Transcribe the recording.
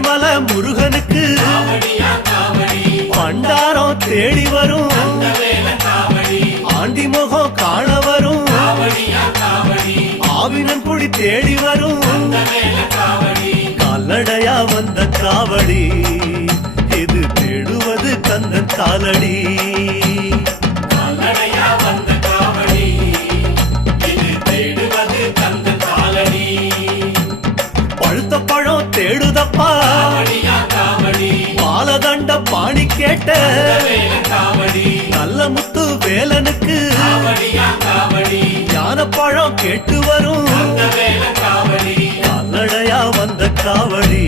பழனிமலை முருகனுக்கு பண்டாரம் தேடி வரும் ஆண்டி முகம் காண வரும் ஆவினன் குடி தேடி வரும் கால்நடையா வந்த காவடி இது தேடுவது கந்தன் காலடி பழுத்த பழம் தேடுதப்பா பாலதண்ட பாணி கேட்ட நல்ல முத்து வேலனுக்கு ஞான பழம் கேட்டு வரும் கால்நடையா வந்த காவடி